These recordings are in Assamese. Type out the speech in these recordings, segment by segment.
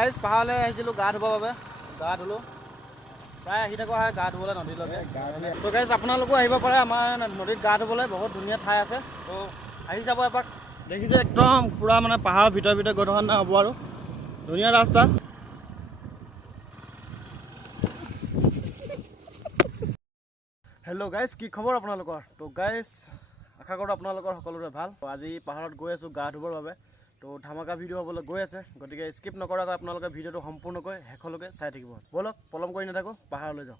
গাইজ পাহাৰলৈ আহিছিলোঁ গা ধুবৰ বাবে। গা ধুলোঁ, প্ৰায় আহি থাকোঁ গা ধুবলৈ নদীলৈকে। তো গাইজ আপোনালোকো আহিব পাৰে আমাৰ নদীত গা ধুবলৈ, বহুত ধুনীয়া ঠাই আছে। তো আহি যাব এপাক। দেখিছে একদম পূৰা মানে পাহাৰৰ ভিতৰে ভিতৰে গৈ থকা নিচিনা হ'ব আৰু ধুনীয়া ৰাস্তা। হেল্ল' গাইজ, কি খবৰ আপোনালোকৰ? তো গাইজ আশা কৰোঁ আপোনালোকৰ সকলোৰে ভাল। আজি পাহাৰত গৈ আছোঁ গা ধুবৰ বাবে। তো ধামাকা ভিডিঅ' হ'বলৈ গৈ আছে, গতিকে স্কিপ নকৰাকৈ আপোনালোকে ভিডিঅ'টো সম্পূৰ্ণকৈ শেষলৈকে চাই থাকিব। ব'লক পলম কৰি নাথাকোঁ, পাহাৰলৈ যাওঁ।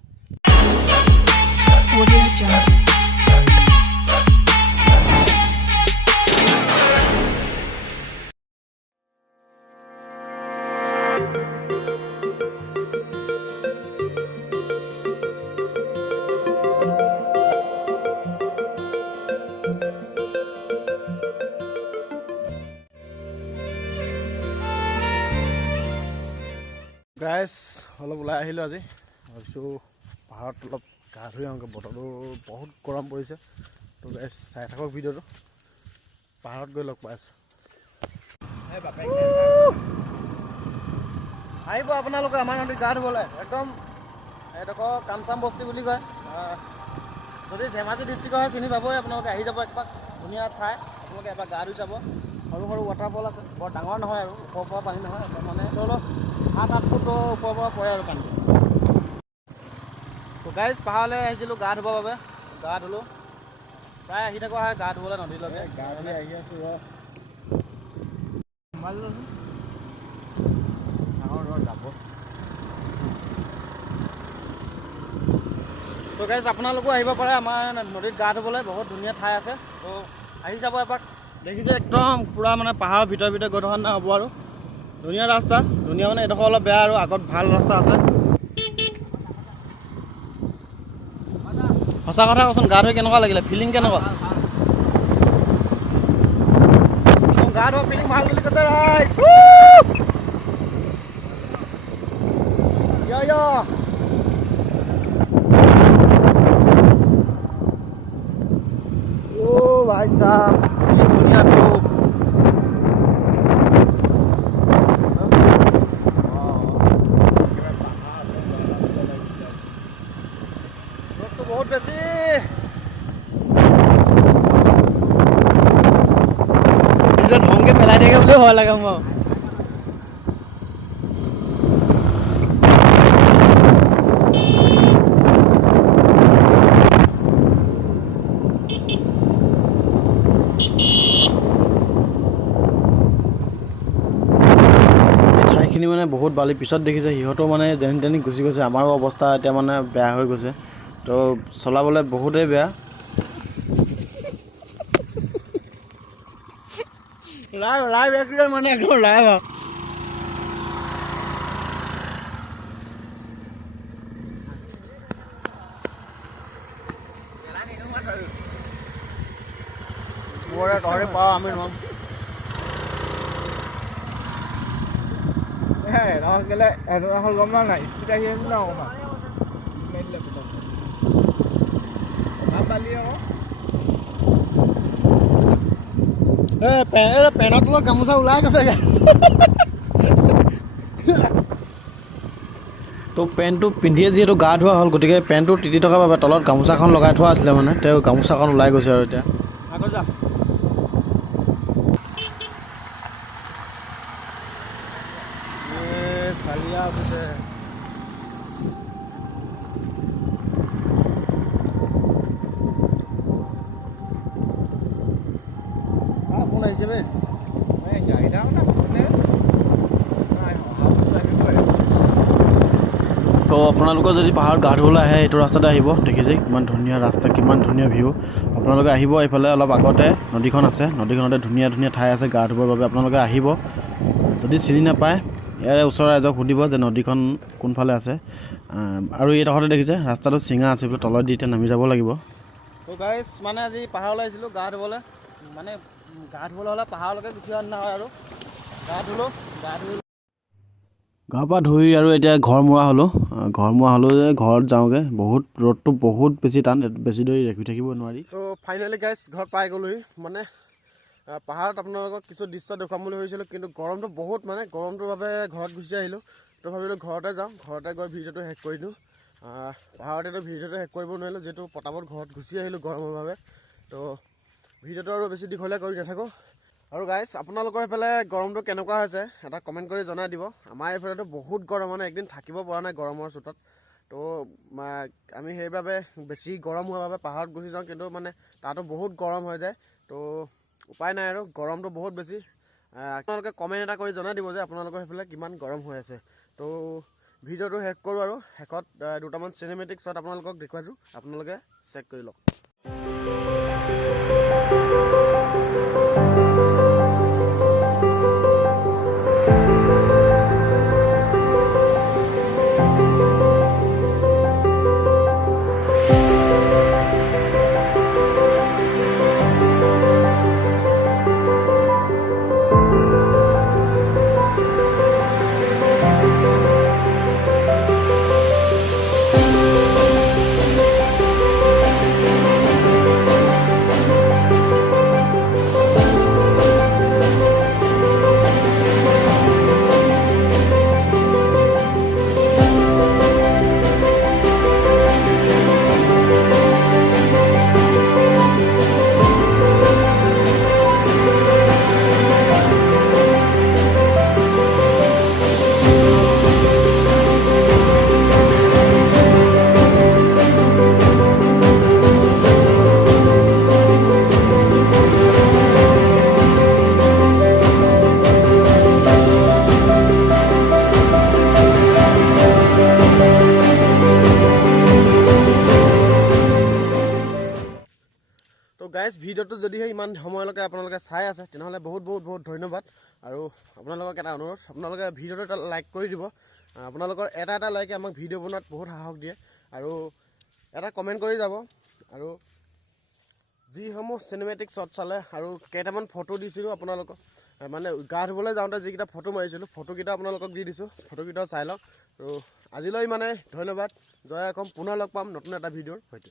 গাইজ অলপ ওলাই আহিলোঁ আজি, ভাবিছোঁ পাহাৰত অলপ গা ধুই আহোঁগৈ। বতৰটো বহুত গৰম পৰিছে। তো গাইজ চাই থাকক ভিডিঅ'টো, পাহাৰত গৈ লগ পাই আছোঁ। আহিব আপোনালোকে আমাৰ নদীত গা ধুবলৈ। একদম এইডোখৰ কামচাম বস্তি বুলি কয়। যদি ধেমাজি ডিষ্ট্ৰিক্টৰ হয় চিনি পাবই আপোনালোকে। আহি যাব একপাক, ধুনীয়া ঠাই। আপোনালোকে এবাৰ গা ধুই চাব। সৰু সৰু ৱাটাৰফল আছে, বৰ ডাঙৰ নহয় আৰু ওপৰৰ পৰা পানী নহয়, মানে ধৰি লওক 7-8 ফুটৰ ওপৰৰ পৰা পৰে আৰু পানী। তো গাইজ পাহাৰলৈ আহিছিলোঁ গা ধুবৰ বাবে। গা ধুলোঁ, প্ৰায় আহি থাকোঁ গা ধুবলৈ নদীলৈকে। গা ধুই আহি আছোঁ যাব। তো গাইজ আপোনালোকো আহিব পাৰে আমাৰ নদীত গা ধুবলৈ, বহুত ধুনীয়া ঠাই আছে। তো আহি যাব এপাক। দেখিছে একদম পূৰা মানে পাহাৰৰ ভিতৰে ভিতৰে গৈ থকা নিচিনা হ'ব আৰু ধুনীয়া ৰাস্তা। ধুনীয়া মানে এইডোখৰ অলপ বেয়া আৰু আগত ভাল ৰাস্তা আছে। সঁচা কথা কচোন, গা ধুই কেনেকুৱা লাগিলে? ফিলিং কেনেকুৱা? গা ধোৱা ফিলিং ভাল বুলি কৈছে ৰাইজ। ओ भाई साहब, ये दुनिया को तो बहुत बेसी ढंग के पेला देगा बोले भय लगे हमको। ঠাইখিনি মানে বহুত বালি। পিছত দেখিছে সিহঁতো মানে যেনি তেনি গুচি গৈছে। আমাৰো অৱস্থা এতিয়া মানে বেয়া হৈ গৈছে। তো চলাবলৈ বহুতেই বেয়া। লাইভ একদম মানে একদম লাইভ আৰু ঘৰে পাওঁ আমি নহয়। পেনত তলত গামোচা ওলাই গৈছে। তো পেণ্টটো পিন্ধিয়ে যিহেতু গা ধোৱা হ'ল, গতিকে পেণ্টটো তিতি থকাৰ বাবে তলত গামোচাখন লগাই থোৱা আছিলে, মানে তেওঁ গামোচাখন ওলাই গৈছে আৰু এতিয়া। চালিয়া উঠিছে। কোন আহিছে বে? তো আপোনালোকৰ যদি পাহাৰত গা ধুবলৈ আহে এইটো ৰাস্তাতে আহিব। দেখিছে কিমান ধুনীয়া ৰাস্তা, কিমান ধুনীয়া ভিউ। আপোনালোকে আহিব, এইফালে অলপ আগতে নদীখন আছে। নদীখনতে ধুনীয়া ধুনীয়া ঠাই আছে গা ধুবৰ বাবে। আপোনালোকে আহিব। যদি চিনি নাপায় ইয়াৰে ওচৰৰ ৰাইজক সুধিব যে নদীখন কোনফালে আছে। আৰু এইডোখৰতে দেখিছে ৰাস্তাটো চিঙা আছে, তলত দি এতিয়া নামি যাব লাগিব। তো গাইজ মানে আজি পাহাৰলৈ আহিছিলোঁ গা ধুবলৈ। মানে গা ধুবলৈ হ'লে পাহাৰলৈকে গুচি অহা হয় আৰু গা ধুলোঁ। গা পা ধুই আৰু এতিয়া ঘৰ মৰা হ'লোঁ যে ঘৰত যাওঁগৈ। বহুত ৰ'দটো বহুত বেছি টান, বেছি দেৰি ৰখি থাকিব নোৱাৰি। তো ফাইনেলি গাইজ ঘৰত পাই গ'লোহি। মানে পাহাৰত আপোনালোকক কিছু দৃশ্য দেখুৱাম বুলি ভাবিছিলোঁ, কিন্তু গৰমটো বহুত, মানে গৰমটোৰ বাবে ঘৰত গুচি আহিলোঁ। তো ভাবিলোঁ ঘৰতে যাওঁ, ঘৰতে গৈ ভিডিঅ'টো শেষ কৰি দিওঁ। পাহাৰতেতো ভিডিঅ'টো শেষ কৰিব নোৱাৰিলোঁ, যিহেতু পটাপট ঘৰত গুচি আহিলোঁ গৰমৰ বাবে। তো ভিডিঅ'টো আৰু বেছি দীঘলীয়া কৰি নাথাকোঁ। আৰু গাইজ, আপোনালোকৰ এইফালে গৰমটো কেনেকুৱা হৈছে এটা কমেণ্ট কৰি জনাই দিব। আমাৰ এইফালেতো বহুত গৰম, মানে একদিন থাকিব পৰা নাই গৰমৰ চোতত। তো আমি সেইবাবে বেছি গৰম হোৱাৰ বাবে পাহাৰত গুচি যাওঁ, কিন্তু মানে তাতো বহুত গৰম হৈ যায়। তো উপায় নাই আৰু, গৰমটো বহুত বেছি। আপোনালোকে কমেণ্ট এটা কৰি জনাই দিব যে আপোনালোকৰ সেইফালে কিমান গৰম হৈ আছে। তো ভিডিঅ'টো শেষ কৰোঁ, আৰু শেষত দুটামান চিনেমেটিক শ্বট আপোনালোকক দেখুৱাইছোঁ, আপোনালোকে চেক কৰি লওক। তো গাইজ, ভিডিঅ'টো যদিহে ইমান সময়লৈকে আপোনালোকে চাই আছে, তেনেহ'লে বহুত বহুত বহুত ধন্যবাদ। আৰু আপোনালোকক এটা অনুৰোধ, আপোনালোকে ভিডিঅ'টো এটা লাইক কৰি দিব। আপোনালোকৰ এটা লাইকে আমাক ভিডিঅ' বনোৱাত বহুত সাহস দিয়ে। আৰু এটা কমেণ্ট কৰি যাব। আৰু যিসমূহ চিনেমেটিক শ্বট চালে, আৰু কেইটামান ফটো দিছিলোঁ আপোনালোকক, মানে গা ধুবলৈ যাওঁতে যিকেইটা ফটো মাৰিছিলোঁ, ফটোকেইটা আপোনালোকক দি দিছোঁ, ফটোকেইটাও চাই লওক। আৰু আজিলৈ মানে ধন্যবাদ। জয় অসম, পুনৰ লগ পাম নতুন এটা ভিডিঅ'ৰ সৈতে।